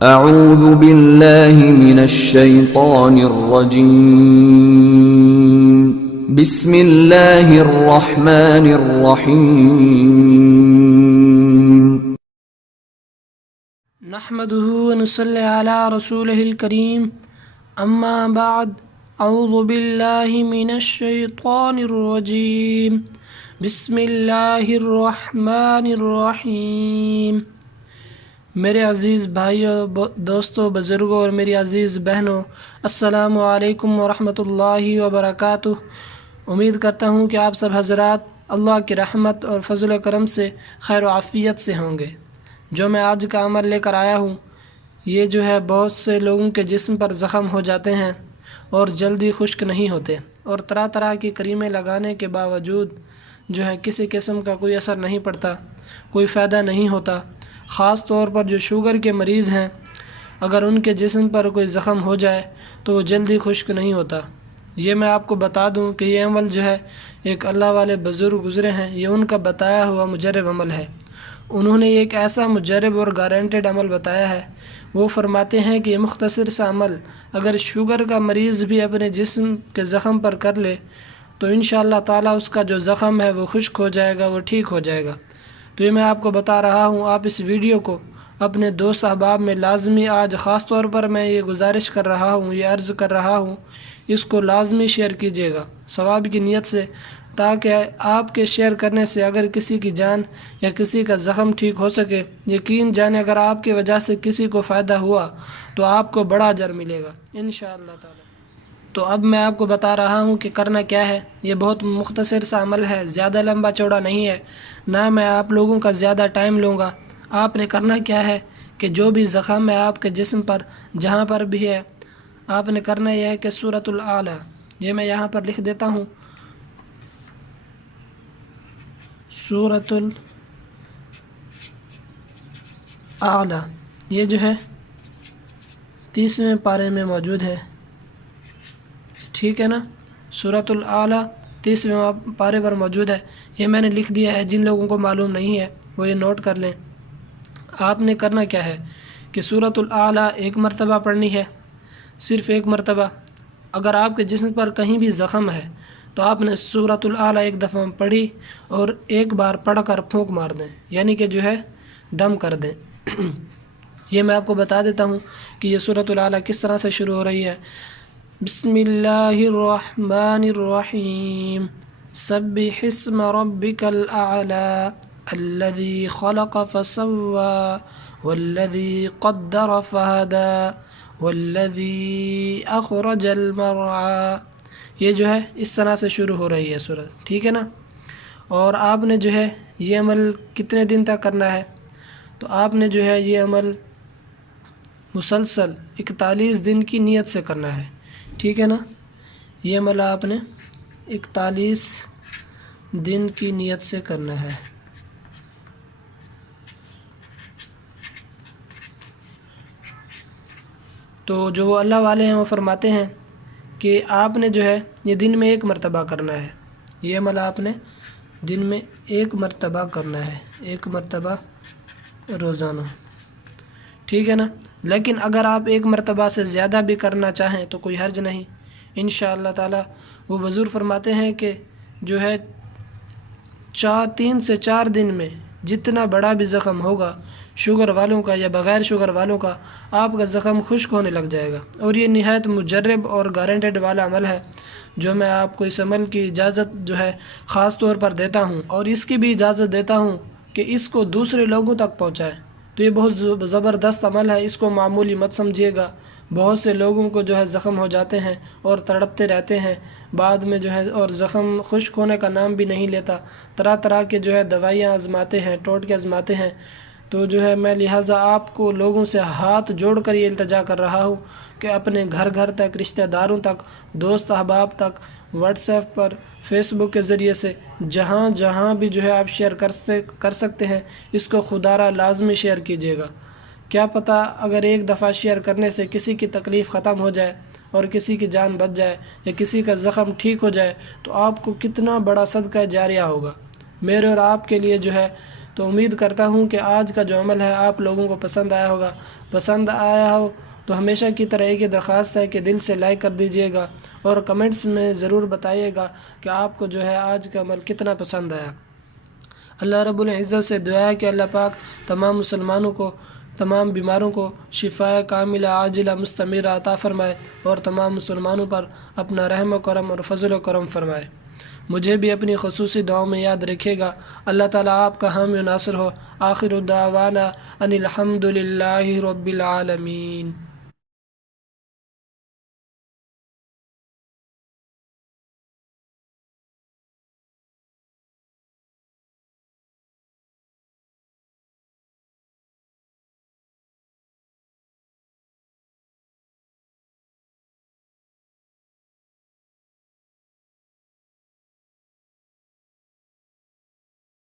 اعوذ باللہ من الشیطان الرجیم بسم اللہ الرحمن الرحیم نحمده ونصلی علی رسوله الکریم اما بعد اعوذ باللہ من الشیطان الرجیم بسم اللہ الرحمن الرحیم۔ میرے عزیز بھائیوں، دوستوں، بزرگوں اور میری عزیز بہنوں، السلام علیکم ورحمۃ اللہ وبرکاتہ۔ امید کرتا ہوں کہ آپ سب حضرات اللہ کی رحمت اور فضل و کرم سے خیر و عافیت سے ہوں گے۔ جو میں آج کا عمل لے کر آیا ہوں، یہ جو ہے بہت سے لوگوں کے جسم پر زخم ہو جاتے ہیں اور جلدی خشک نہیں ہوتے، اور طرح طرح کی کریمیں لگانے کے باوجود جو ہے کسی قسم کا کوئی اثر نہیں پڑتا، کوئی فائدہ نہیں ہوتا۔ خاص طور پر جو شوگر کے مریض ہیں، اگر ان کے جسم پر کوئی زخم ہو جائے تو وہ جلدی خشک نہیں ہوتا۔ یہ میں آپ کو بتا دوں کہ یہ عمل جو ہے ایک اللہ والے بزرگ گزرے ہیں، یہ ان کا بتایا ہوا مجرب عمل ہے۔ انہوں نے ایک ایسا مجرب اور گارنٹیڈ عمل بتایا ہے۔ وہ فرماتے ہیں کہ یہ مختصر سا عمل اگر شوگر کا مریض بھی اپنے جسم کے زخم پر کر لے تو انشاءاللہ تعالیٰ اس کا جو زخم ہے وہ خشک ہو جائے گا، وہ ٹھیک ہو جائے گا۔ تو یہ میں آپ کو بتا رہا ہوں، آپ اس ویڈیو کو اپنے دوست احباب میں لازمی، آج خاص طور پر میں یہ گزارش کر رہا ہوں، یہ عرض کر رہا ہوں، اس کو لازمی شیئر کیجیے گا ثواب کی نیت سے، تاکہ آپ کے شیئر کرنے سے اگر کسی کی جان یا کسی کا زخم ٹھیک ہو سکے۔ یقین جانے اگر آپ کی وجہ سے کسی کو فائدہ ہوا تو آپ کو بڑا اجر ملے گا انشاءاللہ تعالی۔ تو اب میں آپ کو بتا رہا ہوں کہ کرنا کیا ہے۔ یہ بہت مختصر سا عمل ہے، زیادہ لمبا چوڑا نہیں ہے، نہ میں آپ لوگوں کا زیادہ ٹائم لوں گا۔ آپ نے کرنا کیا ہے کہ جو بھی زخم ہے آپ کے جسم پر جہاں پر بھی ہے، آپ نے کرنا یہ ہے کہ سورۃ الاعلیٰ، یہ میں یہاں پر لکھ دیتا ہوں، سورۃ الاعلیٰ، یہ جو ہے 30ویں پارے میں موجود ہے، ٹھیک ہے نا؟ سورۃ الاعلیٰ 30ویں پارے پر موجود ہے۔ یہ میں نے لکھ دیا ہے، جن لوگوں کو معلوم نہیں ہے وہ یہ نوٹ کر لیں۔ آپ نے کرنا کیا ہے کہ سورۃ الاعلیٰ ایک مرتبہ پڑھنی ہے، صرف ایک مرتبہ۔ اگر آپ کے جسم پر کہیں بھی زخم ہے تو آپ نے سورۃ الاعلیٰ ایک دفعہ پڑھی اور ایک بار پڑھ کر پھونک مار دیں، یعنی کہ جو ہے دم کر دیں۔ یہ میں آپ کو بتا دیتا ہوں کہ یہ سورۃ الاعلیٰ کس طرح سے شروع ہو رہی ہے۔ بسم اللہ الرحمن الرحیم، سبح اسم ربک الاعلی الذی خلق فسوی والذی قدر فہدی والذی اخرج المرعی۔ یہ جو ہے اس طرح سے شروع ہو رہی ہے سورت، ٹھیک ہے نا؟ اور آپ نے جو ہے یہ عمل کتنے دن تک کرنا ہے؟ تو آپ نے جو ہے یہ عمل مسلسل 41 دن کی نیت سے کرنا ہے، ٹھیک ہے نا؟ یہ عمل آپ نے 41 دن کی نیت سے کرنا ہے۔ تو جو وہ اللہ والے ہیں وہ فرماتے ہیں کہ آپ نے جو ہے یہ دن میں ایک مرتبہ کرنا ہے، یہ عمل آپ نے دن میں ایک مرتبہ کرنا ہے، ایک مرتبہ روزانہ، ٹھیک ہے نا؟ لیکن اگر آپ ایک مرتبہ سے زیادہ بھی کرنا چاہیں تو کوئی حرج نہیں انشاءاللہ تعالی۔ وہ بزرگ فرماتے ہیں کہ جو ہے 3 سے 4 دن میں جتنا بڑا بھی زخم ہوگا، شوگر والوں کا یا بغیر شوگر والوں کا، آپ کا زخم خشک ہونے لگ جائے گا۔ اور یہ نہایت مجرب اور گارنٹیڈ والا عمل ہے، جو میں آپ کو اس عمل کی اجازت جو ہے خاص طور پر دیتا ہوں، اور اس کی بھی اجازت دیتا ہوں کہ اس کو دوسرے لوگوں تک پہنچائیں۔ تو یہ بہت زبردست عمل ہے، اس کو معمولی مت سمجھیے گا۔ بہت سے لوگوں کو جو ہے زخم ہو جاتے ہیں اور تڑپتے رہتے ہیں بعد میں جو ہے، اور زخم خشک ہونے کا نام بھی نہیں لیتا، طرح طرح کے جو ہے دوائیاں آزماتے ہیں، ٹوٹکے آزماتے ہیں۔ تو جو ہے میں لہٰذا آپ کو لوگوں سے ہاتھ جوڑ کر یہ التجا کر رہا ہوں کہ اپنے گھر گھر تک، رشتہ داروں تک، دوست احباب تک، واٹس ایپ پر، فیس بک کے ذریعے سے، جہاں جہاں بھی جو ہے آپ شیئر کر سکتے ہیں، اس کو خدارہ لازمی شیئر کیجیے گا۔ کیا پتہ اگر ایک دفعہ شیئر کرنے سے کسی کی تکلیف ختم ہو جائے اور کسی کی جان بچ جائے یا کسی کا زخم ٹھیک ہو جائے تو آپ کو کتنا بڑا صدقہ جاریہ ہوگا۔ میرے اور آپ کے لیے جو ہے تو امید کرتا ہوں کہ آج کا جو عمل ہے آپ لوگوں کو پسند آیا ہوگا۔ پسند آیا ہو تو ہمیشہ کی طرح ایک ہی درخواست ہے کہ دل سے لائک کر دیجئے گا اور کمنٹس میں ضرور بتائیے گا کہ آپ کو جو ہے آج کا عمل کتنا پسند آیا۔ اللہ رب العزت سے دعا ہے کہ اللہ پاک تمام مسلمانوں کو، تمام بیماروں کو شفا کاملہ عاجلہ مستمرہ عطا فرمائے اور تمام مسلمانوں پر اپنا رحم و کرم اور فضل و کرم فرمائے۔ مجھے بھی اپنی خصوصی دعاؤں میں یاد رکھے گا۔ اللہ تعالیٰ آپ کا حامی و ناصر ہو۔ آخر دعوانا ان الحمد للہ رب العالمین۔